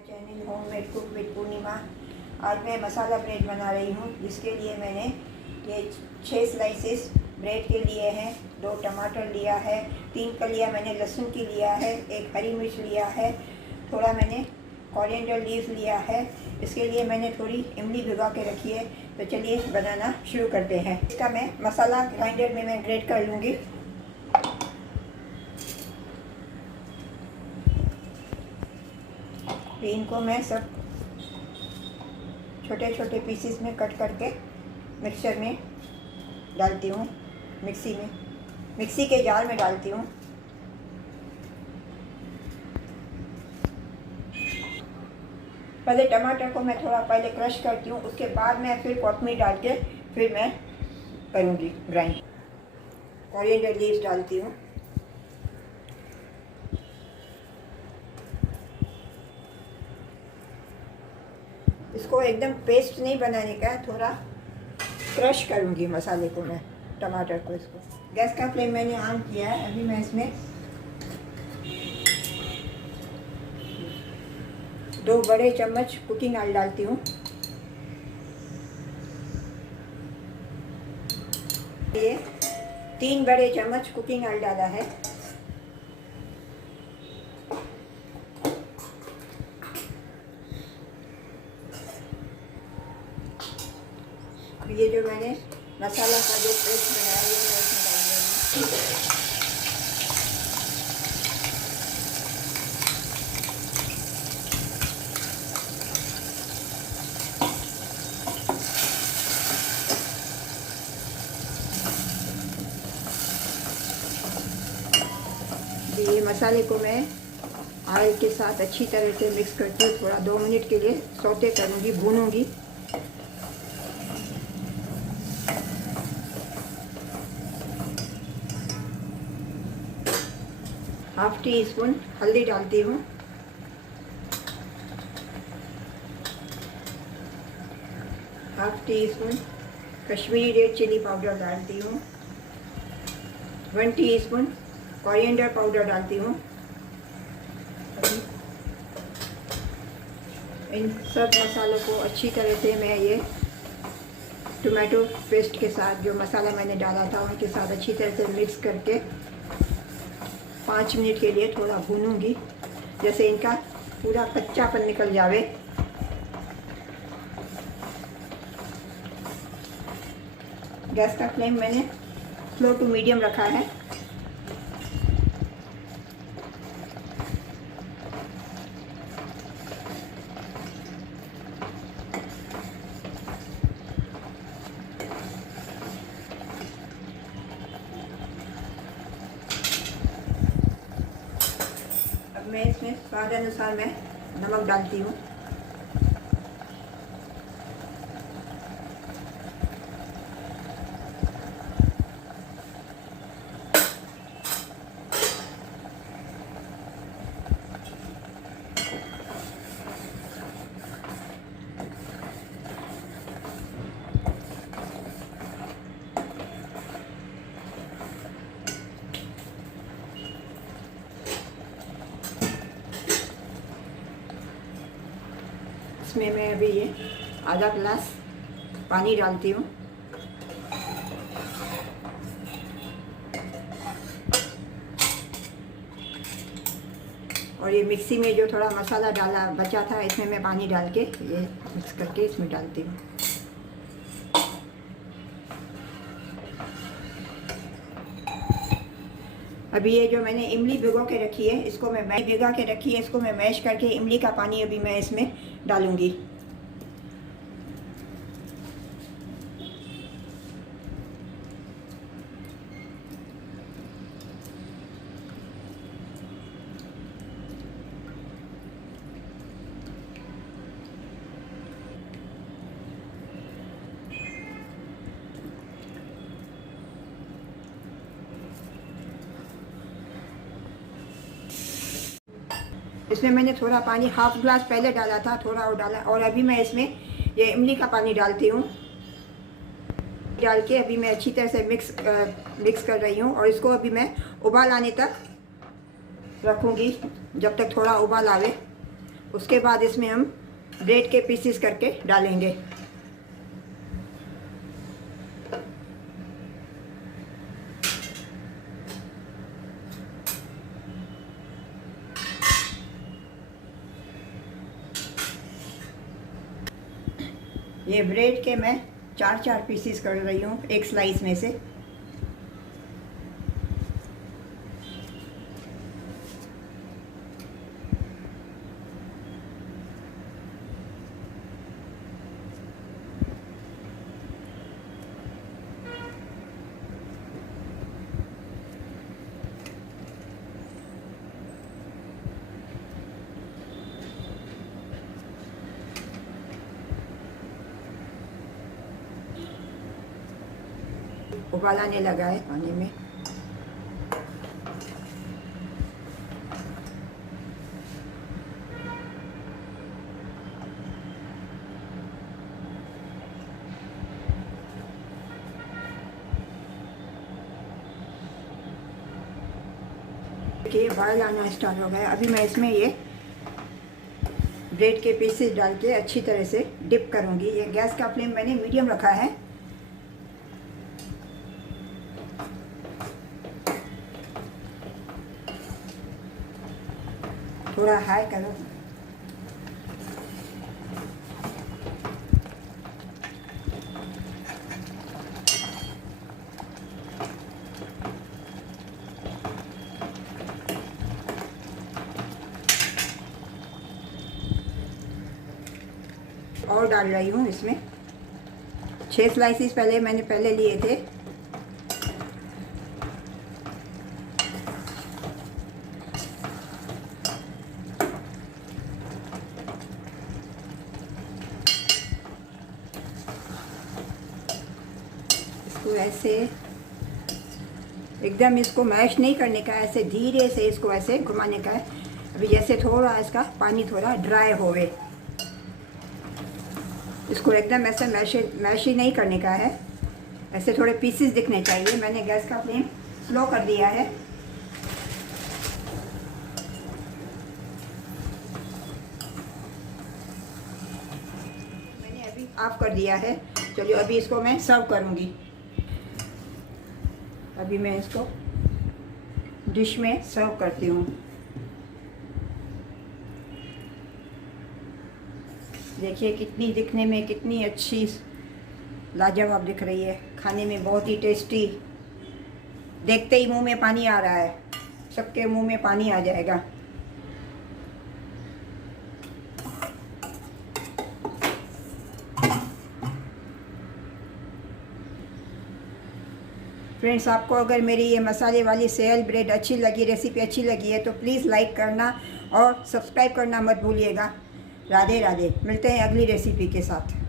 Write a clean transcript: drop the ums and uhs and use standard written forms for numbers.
My channel homemade cook with Purnima. आज मैं मसाला bread बना रही हूँ, जिसके लिए मैंने ये 6 स्लाइसेस ब्रेड के लिए हैं, 2 टमाटर लिया है, 3 कलियाँ मैंने लहसुन की लिया है, 1 हरी मिर्च लिया है, थोड़ा मैंने कोरिएंडर लीव्स लिया है। इसके लिए मैंने थोड़ी इमली भिगा के रखी है। तो चलिए बनाना शुरू करते हैं। इसका मैं मसाला ग्राइंडर में मैं ग्रेट कर लूँगी। इनको मैं सब छोटे छोटे पीसेस में कट करके मिक्सचर में डालती हूँ, मिक्सी के जार में डालती हूँ। पहले टमाटर को मैं थोड़ा पहले क्रश करती हूँ, उसके बाद मैं फिर कोथमीर डाल के फिर मैं करूँगी ग्राइंड। कोरिएंडर लीव्स डालती हूँ। इसको एकदम पेस्ट नहीं बनाने का, थोड़ा क्रश करूँगी मसाले को मैं, टमाटर को। इसको गैस का फ्लेम मैंने ऑन किया है। अभी मैं इसमें 2 बड़े चम्मच कुकिंग ऑयल डालती हूँ। ये 3 बड़े चम्मच कुकिंग ऑयल डाला है। ये जो मैंने मसाला का जो पेस्ट बनाया है मैं इसमें डाल दूँगी। ये मसाले को मैं ऑयल के साथ अच्छी तरह से मिक्स करती हूँ। थोड़ा 2 मिनट के लिए सौते करूँगी, भूनूंगी। हाफ टी स्पून हल्दी डालती हूँ। Half teaspoon Kashmiri red chilli powder डालती हूँ। 1 टीस्पून कोरिएंडर पाउडर डालती हूँ। इन सब मसालों को अच्छी तरह से मैं ये टोमेटो पेस्ट के साथ, जो मसाला मैंने डाला था उनके साथ अच्छी तरह से मिक्स करके 5 मिनट के लिए थोड़ा भूनूंगी, जैसे इनका पूरा कच्चापन निकल जावे। गैस का फ्लेम मैंने स्लो टू मीडियम रखा है। मैं इसमें स्वाद अनुसार मैं नमक डालती हूँ। इसमें मैं अभी ये आधा गिलास पानी डालती हूँ। और ये मिक्सी में जो थोड़ा मसाला डाला बचा था, इसमें मैं पानी डाल के ये मिक्स करके इसमें डालती हूँ। अभी ये जो मैंने इमली भिगो के रखी है, इसको मैं भिगा के रखी है, इसको मैं मैश करके इमली का पानी अभी मैं इसमें डालूंगी। इसमें मैंने थोड़ा पानी, हाफ ग्लास पहले डाला था, थोड़ा और डाला। और अभी मैं इसमें ये इमली का पानी डालती हूँ। डाल के अभी मैं अच्छी तरह से मिक्स कर रही हूँ। और इसको अभी मैं उबाल आने तक रखूँगी, जब तक थोड़ा उबाल आवे। उसके बाद इसमें हम ब्रेड के पीसेस करके डालेंगे। ये ब्रेड के मैं 4 पीसेस कर रही हूँ एक स्लाइस में से। उबाल आने लगा है पानी में। देखिए उबाल आना स्टार्ट हो गया। अभी मैं इसमें ये ब्रेड के पीसेस डाल के अच्छी तरह से डिप करूँगी। ये गैस का फ्लेम मैंने मीडियम रखा है। थोड़ा हाई करो। और डाल रही हूँ इसमें 6 स्लाइसेस मैंने लिए थे। इसको ऐसे एकदम इसको मैश नहीं करने का, ऐसे धीरे से इसको ऐसे घुमाने का है। अभी जैसे थोड़ा इसका पानी थोड़ा ड्राई होवे, इसको एकदम ऐसे मैश ही नहीं करने का है। ऐसे थोड़े पीसेस दिखने चाहिए। मैंने गैस का फ्लेम स्लो कर दिया है। मैंने अभी ऑफ कर दिया है। चलिए अभी इसको मैं सर्व करूँगी। अभी मैं इसको डिश में सर्व करती हूँ। देखिए कितनी दिखने में कितनी अच्छी लाजवाब दिख रही है, खाने में बहुत ही टेस्टी। देखते ही मुंह में पानी आ रहा है, सबके मुंह में पानी आ जाएगा। फ्रेंड्स, आपको अगर मेरी ये मसाले वाली सेहल ब्रेड अच्छी लगी, रेसिपी अच्छी लगी है तो प्लीज़ लाइक करना और सब्सक्राइब करना मत भूलिएगा। राधे राधे। मिलते हैं अगली रेसिपी के साथ।